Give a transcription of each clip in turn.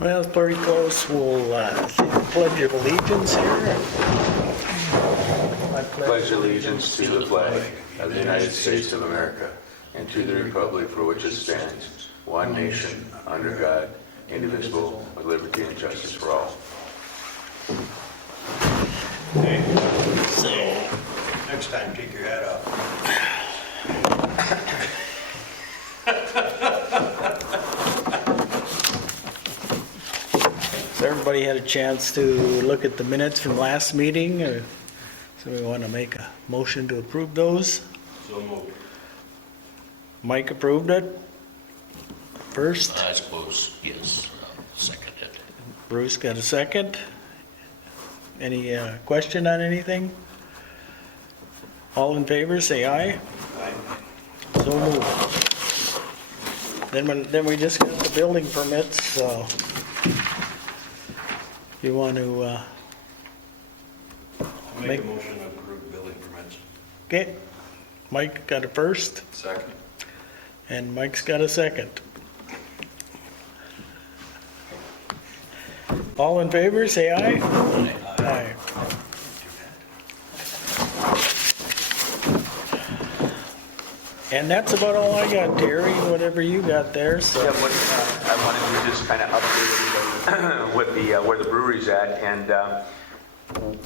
Well, it's pretty close. We'll say the Pledge of Allegiance here. I Pledge allegiance to the flag of the United States of America and to the republic for which it stands, one nation, under God, indivisible, with liberty and justice for all. Okay, So, next time, take your hat off. has everybody had a chance to look at the minutes from last meeting? Or so we want to make a motion to approve those? So moved. Mike approved it first. I suppose, yes, seconded. Bruce got a second. Any question on anything? All in favor, say aye. Aye. So moved. Then we just got the building permits, so you want to, I'll Make- make a motion to approve building permits. okay, Mike got a first, Second. and Mike's got a second. All in favor, say aye. Aye. And that's about all I got, Terry, whatever you got there, so. Yeah, what I wanted to just kind of update everybody with the where the brewery's at, and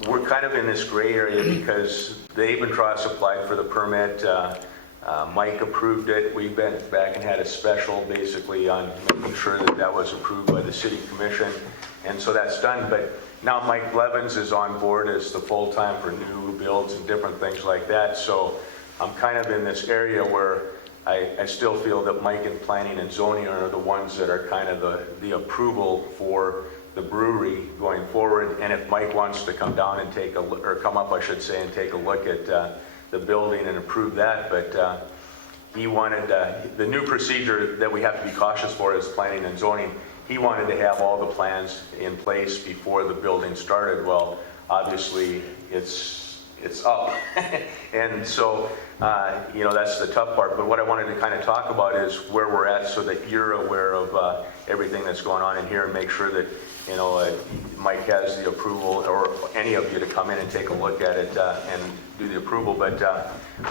we're kind of in this gray area because the Aventros applied for the permit. Mike approved it. We went back and had a special basically on making sure that that was approved by the city commission, and so that's done. But now Mike Blevins is on board as the full-time for new builds and different things like that. So I'm kind of in this area where I still feel that Mike and planning and zoning are the ones that are kind of the approval for the brewery going forward. And if Mike wants to come down and take a look, or come up, I should say, and take a look at the building and approve that. But he wanted, the new procedure that we have to be cautious for is planning and zoning. He wanted to have all the plans in place before the building started. Well, obviously it's up. And so, that's the tough part. But what I wanted to kind of talk about is where we're at so that you're aware of everything that's going on in here and make sure that, Mike has the approval, or any of you to come in and take a look at it and do the approval. But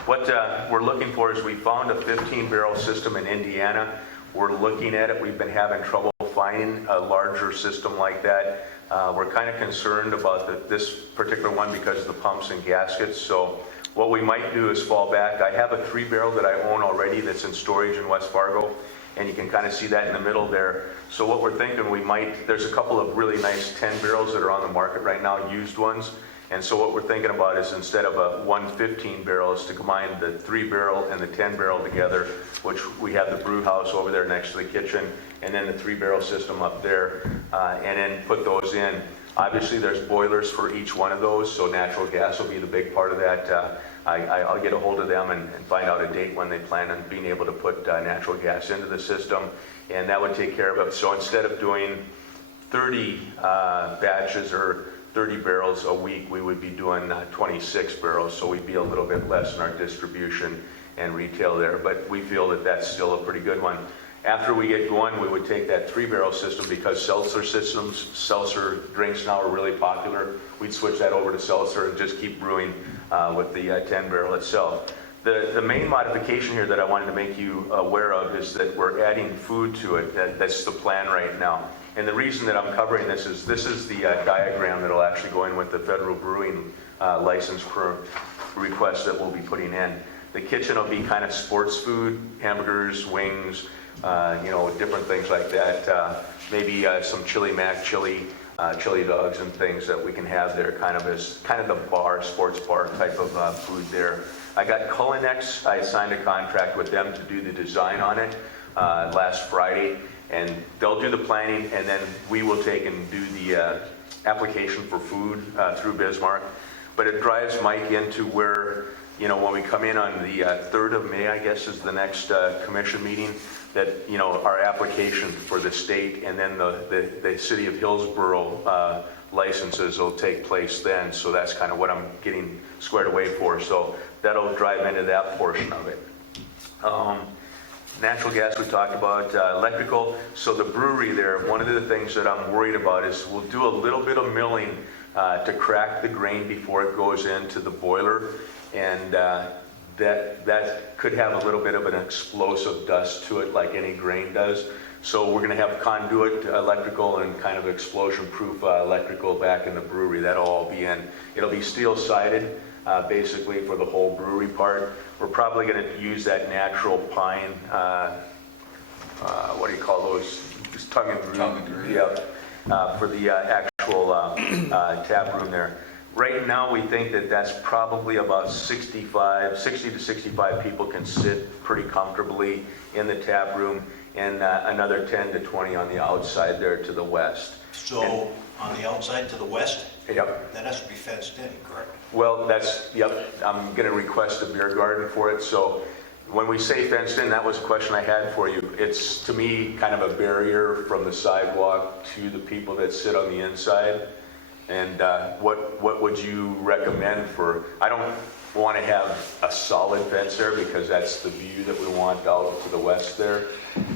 what we're looking for is we found a 15-barrel system in Indiana. We're looking at it. We've been having trouble finding a larger system like that. We're kind of concerned about this particular one because of the pumps and gaskets. So what we might do is fall back. I have a 3-barrel that I own already that's in storage in West Fargo, and you can kind of see that in the middle there. So what we're thinking, there's a couple of really nice 10 barrels that are on the market right now, used ones. And so what we're thinking about is instead of a 115 barrel is to combine the 3-barrel and the 10-barrel together, which we have the brew house over there next to the kitchen, and then the 3-barrel system up there, and then put those in. Obviously, there's boilers for each one of those, so natural gas will be the big part of that. I'll get a hold of them and find out a date when they plan on being able to put natural gas into the system, and that would take care of it. So instead of doing 30 batches or 30 barrels a week, we would be doing 26 barrels, so we'd be a little bit less in our distribution and retail there, but we feel that that's still a pretty good one. After we get going, we would take that 3-barrel system because seltzer drinks now are really popular. We'd switch that over to seltzer and just keep brewing with the 10-barrel itself. The main modification here that I wanted to make you aware of is that we're adding food to it. That's the plan right now. And the reason that I'm covering this is the diagram that will actually go in with the federal brewing license request that we'll be putting in. The kitchen will be kind of sports food, hamburgers, wings, different things like that. Maybe some chili mac chili dogs and things that we can have there, kind of the sports bar type of food there. I got Culinex. I signed a contract with them to do the design on it last Friday, and they'll do the planning, and then we will take and do the application for food through Bismarck. But it drives Mike into where, when we come in on the 3rd of May, I guess is the next commission meeting, that, our application for the state and then the city of Hillsborough licenses will take place then. So that's kind of what I'm getting squared away for. So that'll drive into that portion of it. Natural gas we talked about, electrical. So the brewery there, one of the things that I'm worried about is we'll do a little bit of milling to crack the grain before it goes into the boiler. And that could have a little bit of an explosive dust to it like any grain does. So we're going to have conduit electrical and kind of explosion-proof electrical back in the brewery. That'll all be in. It'll be steel-sided, basically, for the whole brewery part. We're probably going to use that natural pine, what do you call those? Just tongue and groove. Tongue and groove. Yeah, for the actual tap room there. Right now, we think that that's probably about 60 to 65 people can sit pretty comfortably in the tap room, and another 10 to 20 on the outside there to the west. So on the outside to the west, Yep. that has to be fenced in, correct? Well, yep, I'm going to request a beer garden for it. So when we say fenced in, that was a question I had for you. It's, to me, kind of a barrier from the sidewalk to the people that sit on the inside. And what would you recommend for, I don't want to have a solid fence there because that's the view that we want out to the west there.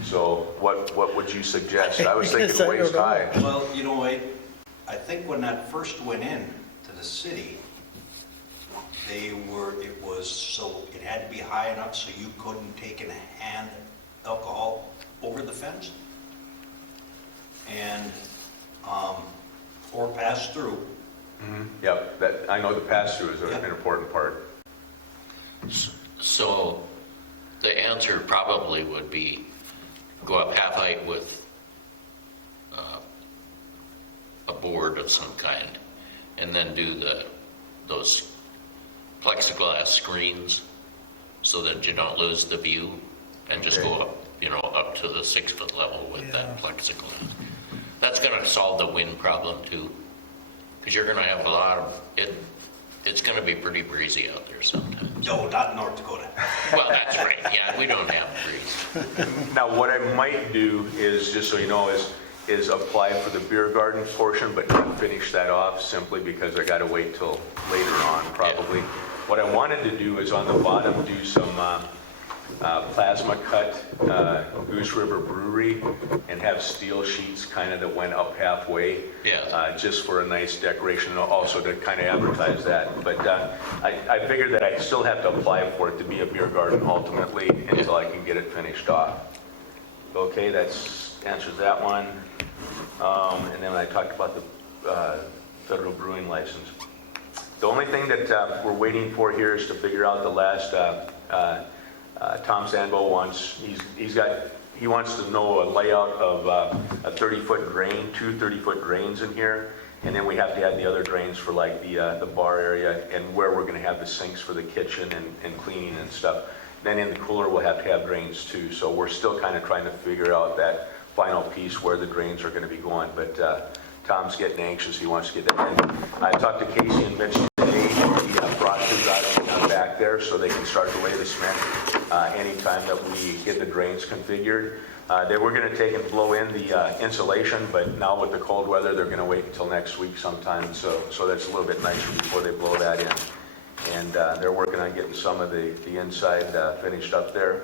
So what would you suggest? I was Yes, I thinking don't waist know. high. Well, you know, I think when that first went in to the city, it had to be high enough so you couldn't take and hand alcohol over the fence and, or pass through. Yep, I know the pass-through is Yep. an important part. So the answer probably would be go up half height with a board of some kind, and then do those plexiglass screens so that you don't lose the view, and just go up, up to the 6-foot level with that plexiglass. That's going to solve the wind problem too, because you're going to have a lot of it. It's going to be pretty breezy out there sometimes. No, not North Dakota. Well, that's right. Yeah, we don't have breeze. Now, what I might do is, just so you know, is apply for the beer garden portion, but not finish that off simply because I got to wait till later on, probably. What I wanted to do is on the bottom do some plasma cut Goose River Brewery and have steel sheets kind of that went up halfway. Yeah. Just for a nice decoration and also to kind of advertise that. But I figured that I still have to apply for it to be a beer garden ultimately until I can get it finished off. Okay, that answers that one. And then I talked about the federal brewing license. The only thing that we're waiting for here is to figure out the last, Tom Sandbo wants, he wants to know a layout of a 30-foot drain, 2 30-foot drains in here, and then we have to have the other drains for like the bar area and where we're going to have the sinks for the kitchen and cleaning and stuff. Then in the cooler we'll have to have drains too, so we're still kind of trying to figure out that final piece where the drains are going to be going, but Tom's getting anxious, he wants to get that in. I talked to Casey and Mitch today, he brought 2 guys down back there so they can start to lay the cement anytime that we get the drains configured. They were going to take and blow in the insulation, but now with the cold weather, they're going to wait until next week sometime, so that's a little bit nicer before they blow that in. And they're working on getting some of the inside finished up there.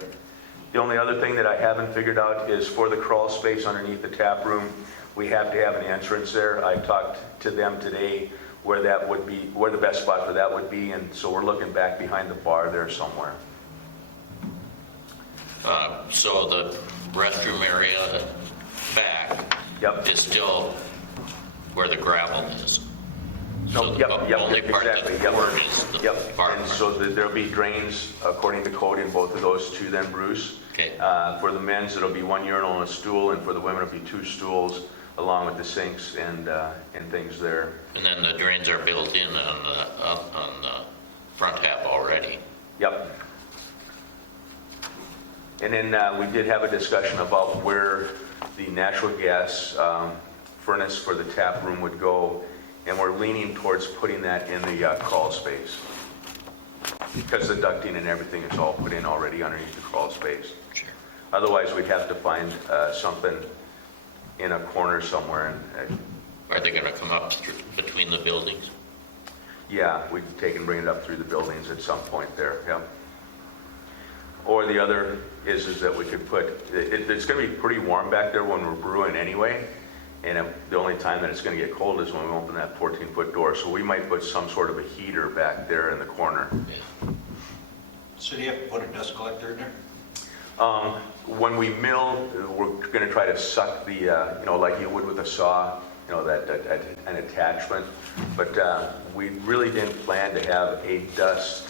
The only other thing that I haven't figured out is for the crawl space underneath the tap room, we have to have an entrance there. I talked to them today where that would be, where the best spot for that would be, and so we're looking back behind the bar there somewhere. So the restroom area back Yep. is still where the gravel is. So No, the yep, only part exactly, that's yep. poured is the Yep, bar and part. so there'll be drains according to code in both of those two then, Bruce. Okay. For the men's, it'll be 1 urinal and a stool, and for the women, it'll be 2 stools, along with the sinks and things there. And then the drains are built in on the front half already. Yep. And then we did have a discussion about where the natural gas furnace for the tap room would go, and we're leaning towards putting that in the crawl space. Because the ducting and everything is all put in already underneath the crawl space. Sure. Otherwise, we'd have to find something in a corner somewhere. And Are they going to come up between the buildings? yeah, we'd take and bring it up through the buildings at some point there, yeah. Or the other is that we could put, it's going to be pretty warm back there when we're brewing anyway, and the only time that it's going to get cold is when we open that 14-foot door. So we might put some sort of a heater back there in the corner. Yeah. So do you have to put a dust collector in there? When we mill, we're going to try to suck the, like you would with a saw, an attachment. But we really didn't plan to have a dust,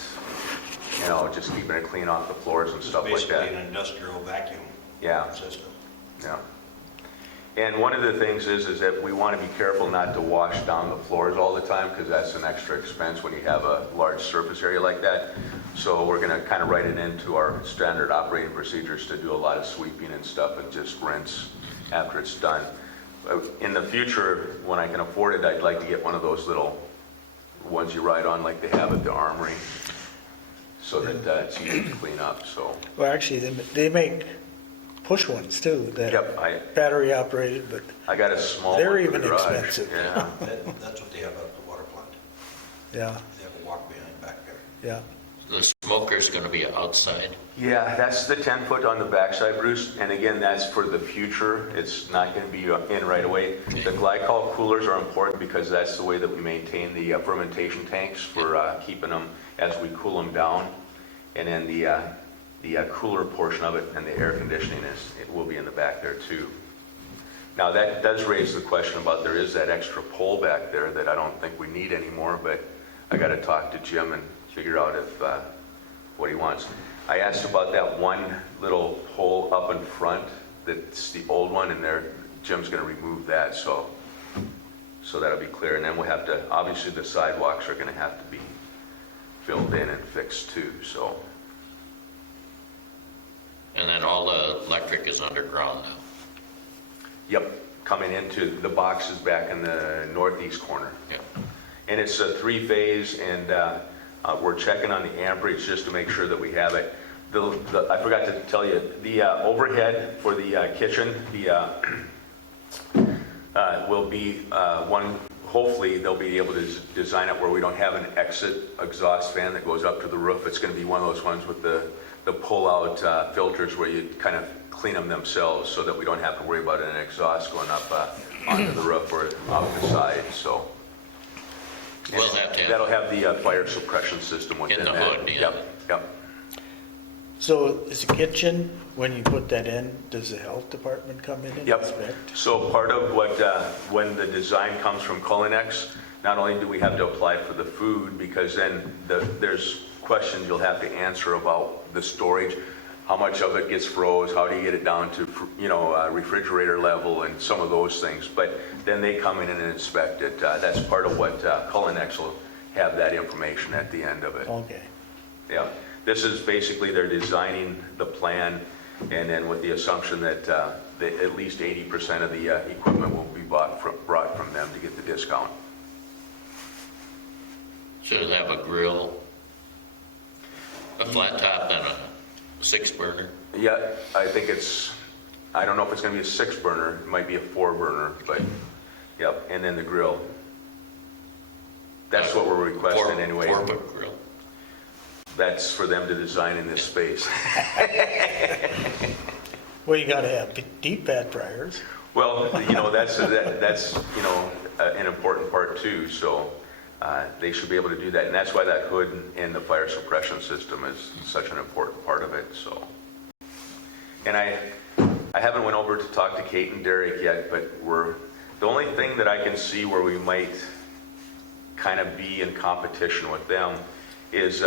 just keeping it clean off the floors and stuff like that. Basically an industrial vacuum Yeah. system. Yeah. And one of the things is that we want to be careful not to wash down the floors all the time, because that's an extra expense when you have a large surface area like that. So we're going to kind of write it into our standard operating procedures to do a lot of sweeping and stuff and just rinse after it's done. In the future, when I can afford it, I'd like to get one of those little ones you ride on like they have at the Armory, so that it's easy to clean up. So. Well, actually, they make push ones too, that Yep, battery operated, but I got a small they're one for even the garage. expensive. Yeah. That's what they have at the water plant. yeah, They have a walk behind back there. yeah. The smoker's going to be outside. Yeah, that's the 10-foot on the backside, Bruce. And again, that's for the future. It's not going to be in right away. The glycol coolers are important because that's the way that we maintain the fermentation tanks for keeping them as we cool them down. And then the cooler portion of it and the air conditioning it will be in the back there too. Now that does raise the question about there is that extra pole back there that I don't think we need anymore, but I got to talk to Jim and figure out if what he wants. I asked about that one little pole up in front, that's the old one, and Jim's going to remove that, so that'll be clear. And then we'll have to, obviously the sidewalks are going to have to be filled in and fixed too, so. And then all the electric is underground now. Yep, coming into the boxes back in the northeast corner. Yeah. And it's a 3-phase, and we're checking on the amperage just to make sure that we have it. I forgot to tell you, the overhead for the kitchen, will be one, hopefully they'll be able to design it where we don't have an exit exhaust fan that goes up to the roof. It's going to be one of those ones with the pull-out filters where you kind of clean them themselves, so that we don't have to worry about an exhaust going up onto the roof or out the side, so. We'll have to have That'll have the fire suppression system within in the that. hood. Yeah. Yep. So is the kitchen, when you put that in, does the health department come in and Yep. inspect? So part of what, when the design comes from Culinex, not only do we have to apply for the food, because then there's questions you'll have to answer about the storage. How much of it gets froze? How do you get it down to, refrigerator level and some of those things? But then they come in and inspect it. That's part of what Culinex will have that information at the end of it. Okay, Yeah. This is basically they're designing the plan, and then with the assumption that at least 80% of the equipment will be brought from them to get the discount. Should it have a grill, a flat top, and a 6-burner? Yeah, I think I don't know if it's going to be a 6-burner. It might be a 4-burner, but yep. And then the grill. That's what we're requesting anyway. 4-foot grill. That's for them to design in this space. well, you gotta have deep fat fryers. Well, that's an important part too. So they should be able to do that, and that's why that hood and the fire suppression system is such an important part of it. So, and I haven't went over to talk to Kate and Derek yet, but the only thing that I can see where we might kind of be in competition with them is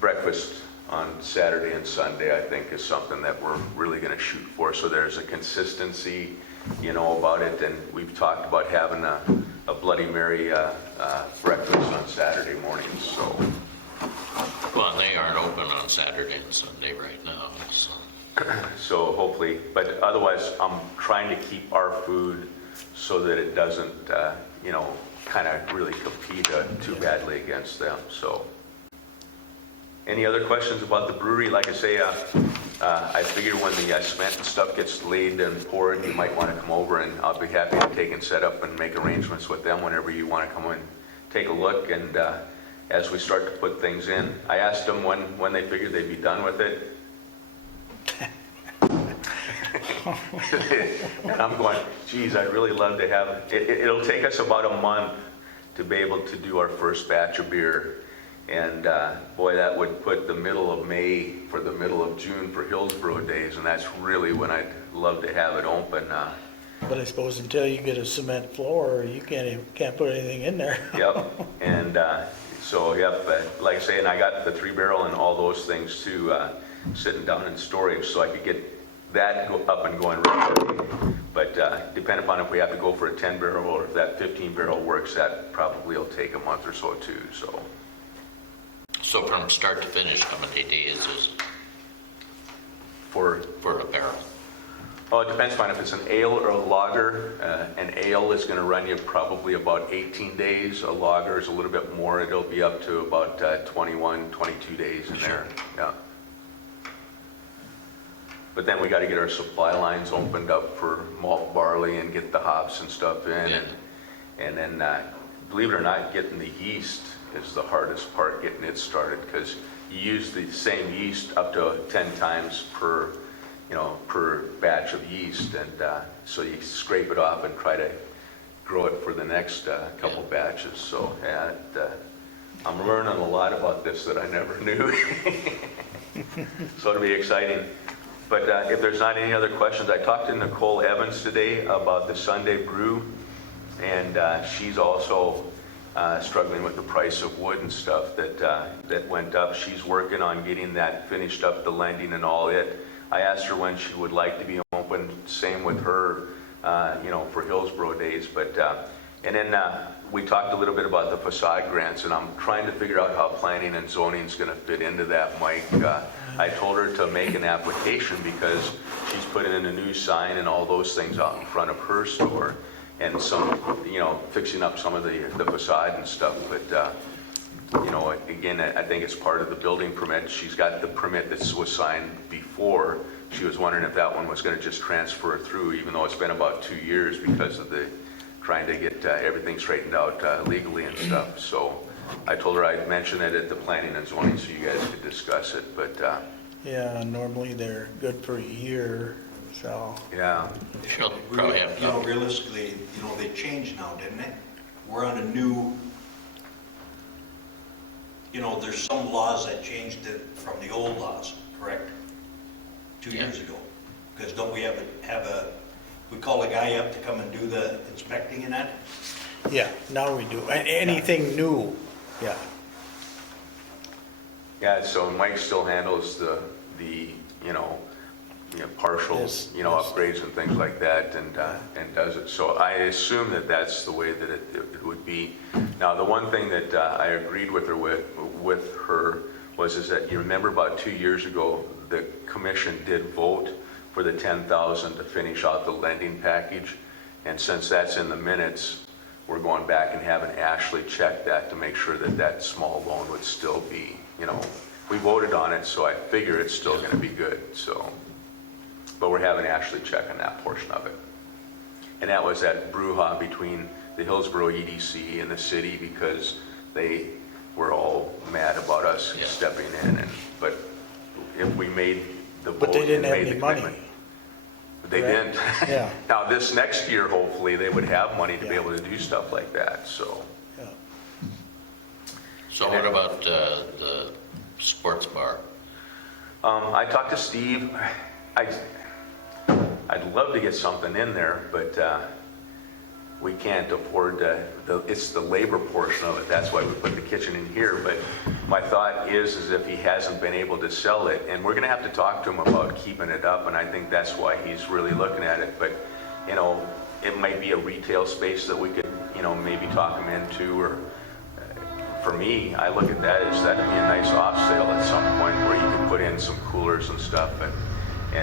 breakfast on Saturday and Sunday. I think is something that we're really going to shoot for. So there's a consistency, about it, and we've talked about having a Bloody Mary breakfast on Saturday mornings. So. Well, they aren't open on Saturday and Sunday right now, so. So hopefully, but otherwise, I'm trying to keep our food so that it doesn't, kind of really compete too badly against them. So. Any other questions about the brewery? Like I say, I figure when the cement and stuff gets laid and poured, you might want to come over, and I'll be happy to take and set up and make arrangements with them whenever you want to come and take a look. And as we start to put things in. I asked them when they figured they'd be done with it. And I'm going, geez, I'd really love to have, it'll take us about a month to be able to do our first batch of beer. And boy, that would put the middle of May for the middle of June for Hillsborough Days, and that's really when I'd love to have it open. But I suppose until you get a cement floor, you can't put anything in there. Yep, and so, yep, like I say, and I got the 3-barrel and all those things too, sitting down in storage, so I could get that up and going right away. But depending upon if we have to go for a 10-barrel or if that 15-barrel works, that probably will take a month or so too, so. So from start to finish, how many days is it For a barrel? Oh, it depends upon if it's an ale or a lager. An ale is going to run you probably about 18 days. A lager is a little bit more. It'll be up to about 21, 22 days in there. Yeah. But then we got to get our supply lines opened up for malt barley and get the hops and stuff in. Yeah. And then, believe it or not, getting the yeast is the hardest part, getting it started, because you use the same yeast up to 10 times per batch of yeast, and so you scrape it off and try to grow it for the next couple batches. So I'm learning a lot about this that I never knew. So it'll be exciting. But if there's not any other questions, I talked to Nicole Evans today about the Sunday Brew, and she's also struggling with the price of wood and stuff that went up. She's working on getting that finished up, the lending and all it. I asked her when she would like to be open. Same with her, for Hillsborough Days. But and then we talked a little bit about the facade grants, and I'm trying to figure out how planning and zoning is going to fit into that, Mike. I told her to make an application because she's putting in a new sign and all those things out in front of her store, and some, fixing up some of the facade and stuff. But again, I think it's part of the building permit. She's got the permit that was signed before. She was wondering if that one was going to just transfer through, even though it's been about 2 years because of the trying to get everything straightened out legally and stuff. So I told her I'd mention it at the planning and zoning so you guys could discuss it. But Yeah, normally they're good for a year, so. yeah, She'll probably have to. Realistically, they changed now, didn't they? We're on a new, there's some laws that changed it from the old laws, correct? 2 years ago. Because don't we we call a guy up to come and do the inspecting and that? Yeah, now we do. Anything new, yeah. yeah. So Mike still handles the partial Yes, yes. upgrades and things like that, and does it. So I assume that that's the way that it would be. Now, the one thing that I agreed with her was that you remember about 2 years ago the commission did vote for the $10,000 to finish out the lending package, and since that's in the minutes, we're going back and having Ashley check that to make sure that that small loan would still be, we voted on it, so I figure it's still going to be good. So, but we're having Ashley check on that portion of it, and that was that brouhaha between the Hillsborough EDC and the city because they were all mad about us Yeah. stepping in, but if we made the vote But they didn't and have made any the money. commitment. They Correct. didn't. Yeah. Now, this next year, hopefully, they would have money to be Yeah. able to do stuff like that, so. Yeah. So what about the sports bar? I talked to Steve. I'd love to get something in there, but we can't afford it's the labor portion of it. That's why we put the kitchen in here. But my thought is if he hasn't been able to sell it, and we're going to have to talk to him about keeping it up, and I think that's why he's really looking at it. But, it might be a retail space that we could, maybe talk him into, or for me, I look at that as that'd be a nice off sale at some point where you could put in some coolers and stuff and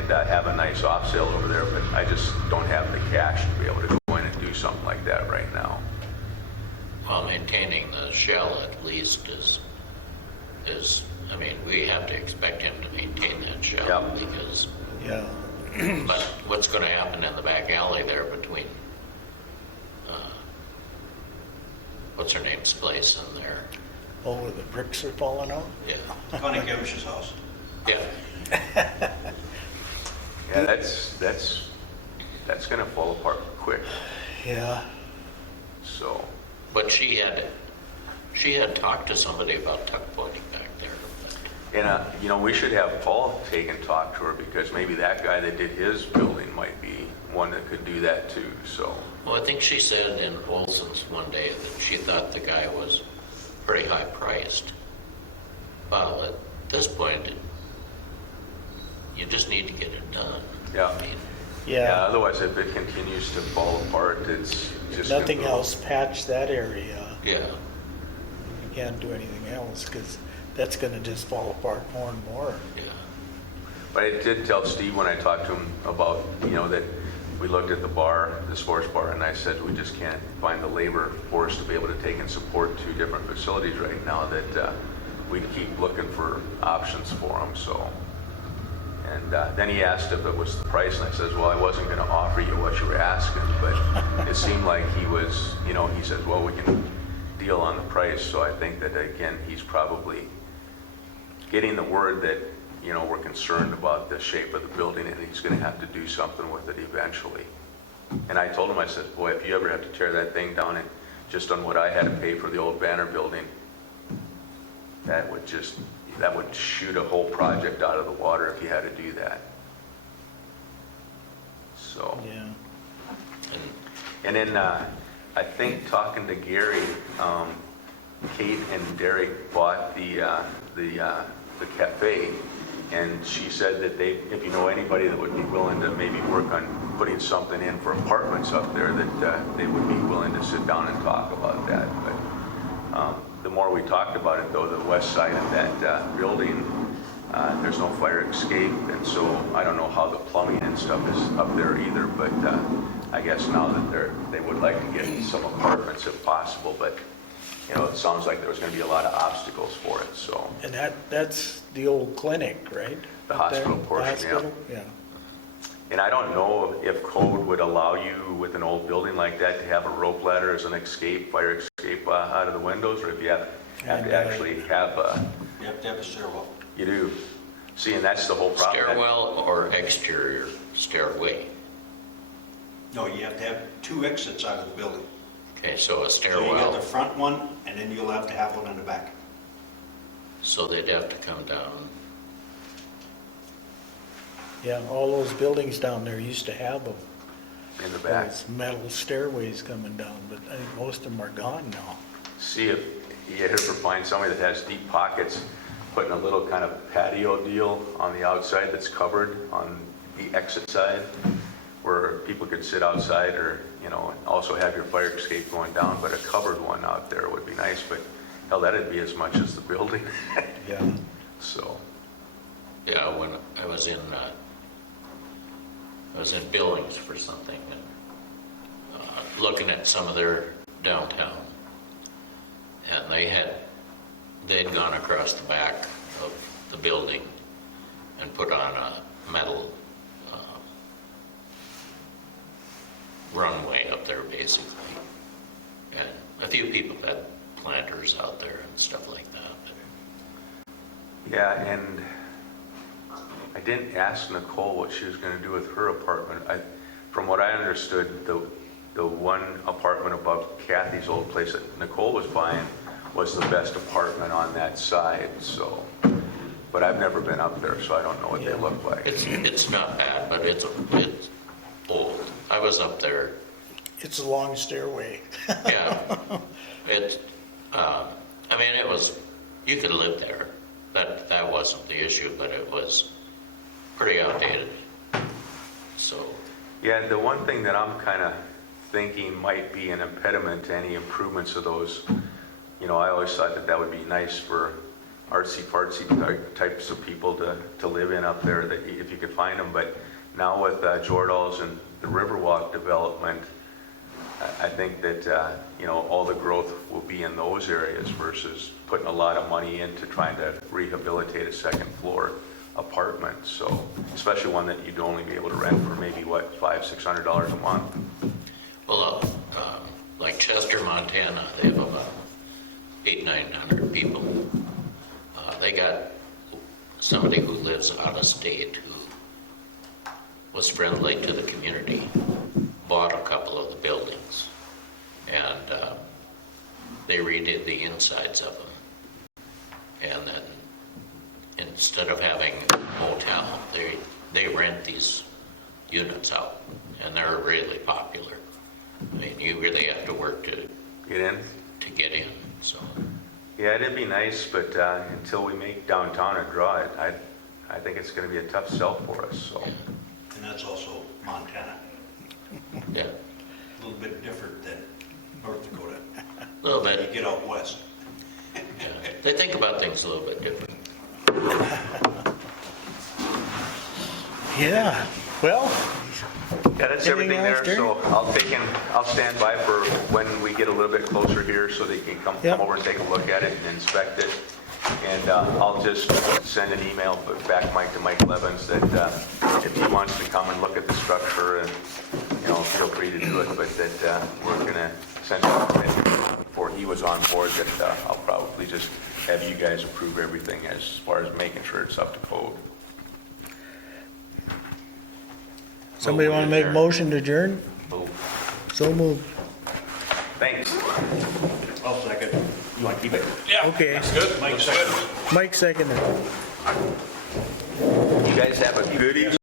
have a nice off sale over there. But I just don't have the cash to be able to go in and do something like that right now. Well, maintaining the shell at least is, we have to expect him to maintain that shell. Yeah. Because, Yeah, but what's going to happen in the back alley there between, what's her name's place in there? Oh, the bricks are falling out? Yeah, Connie Gavish's house. yeah. Yeah, that's gonna fall apart quick, Yeah, so. But she had talked to somebody about tuck pointing back there. And, we should have Paul take and talk to her, because maybe that guy that did his building might be one that could do that too, so. Well, I think she said in Olson's one day that she thought the guy was pretty high priced. Well, at this point, you just need to get it done. Yeah. I mean, yeah. Otherwise, if it continues to fall apart, it's just. gonna Nothing go- else, patch that area. yeah, You can't do anything else because that's gonna just fall apart more and more. yeah. But I did tell Steve when I talked to him about, that we looked at the bar, the sports bar, and I said, we just can't find the labor force to be able to take and support two different facilities right now, that we'd keep looking for options for them, so. And then he asked if it was the price, and I says, well, I wasn't going to offer you what you were asking, but it seemed like he was, he says, well, we can deal on the price. So I think that, again, he's probably getting the word that, we're concerned about the shape of the building, and he's going to have to do something with it eventually. And I told him, I said, boy, if you ever have to tear that thing down, and just on what I had to pay for the old Banner building, that would shoot a whole project out of the water if you had to do that. So, Yeah. and then I think talking to Gary, Kate and Derek bought the cafe, and she said that if you know anybody that would be willing to maybe work on putting something in for apartments up there, that they would be willing to sit down and talk about that. But the more we talked about it, though, the west side of that building, there's no fire escape, and so I don't know how the plumbing and stuff is up there either, but I guess now that they would like to get some apartments if possible, but it sounds like there was going to be a lot of obstacles for it, so. And that's the old clinic, right? The Up there? hospital The portion, hospital? Yeah. And I don't know if code would allow you with an old building like that to have a rope ladder as an escape, fire escape out of the windows, or if you have to actually have You have to have a stairwell. you do. See, and that's the whole problem. Stairwell or exterior stairway. No, you have to have two exits out of the building. Okay, so a So you got stairwell, the front one, and then you'll have to have one in the back. so they'd have to come down. Yeah, all those buildings down there used to have them. In the back. Those metal stairways coming down, but I think most of them are gone now. See if you ever find somebody that has deep pockets, putting a little kind of patio deal on the outside that's covered on the exit side, where people could sit outside, or, and also have your fire escape going down, but a covered one out there would be nice, but hell, that'd be as much as the building. Yeah. So, Yeah, when I was in Billings for something, and looking at some of their downtown, and they'd gone across the back of the building and put on a metal runway up there, basically. And a few people had planters out there and stuff like that. But yeah, and I didn't ask Nicole what she was going to do with her apartment. From what I understood, the one apartment above Kathy's old place that Nicole was buying was the best apartment on that side, so. But I've never been up there, so I don't know what they look like. it's not bad, but it's old. I was up there. It's a long stairway. Yeah, it was, you could live there. That wasn't the issue, but it was pretty outdated. So, Yeah, the one thing that I'm kind of thinking might be an impediment to any improvements of those, I always thought that would be nice for artsy-fartsy types of people to live in up there, that if you could find them. But now with Jordals and the Riverwalk development, I think that, all the growth will be in those areas versus putting a lot of money into trying to rehabilitate a second floor apartment. So, especially one that you'd only be able to rent for maybe, $500-600 a month. well, like Chester, Montana, they have about 900 people. They got somebody who lives out of state who was friendly to the community, bought a couple of the buildings, and they redid the insides of them. And then instead of having a motel, they rent these units out, and they're really popular. I mean, you really have to work to Get in? get in, so. Yeah, it'd be nice, but until we make downtown a draw, I think it's going to be a tough sell for us, so. And that's also Montana. Yeah, A little bit different than North Dakota. a little You bit. get out west. Yeah. They think about things a little bit different. Yeah, well, Yeah, that's Anything everything else, there, Jerry? so I'll stand by for when we get a little bit closer here so they can come Yep. over and take a look at it and inspect it. And I'll just send an email back, Mike, to Mike Levins, that if he wants to come and look at the structure, and, feel free to do it, but that we're gonna send it before he was on board, that I'll probably just have you guys approve everything as far as making sure it's up to code. somebody want to make a motion to adjourn? Move. So moved. Thanks. I'll second. You want to keep it? Okay, Good. Mike second. Mike seconded. You guys have a good evening.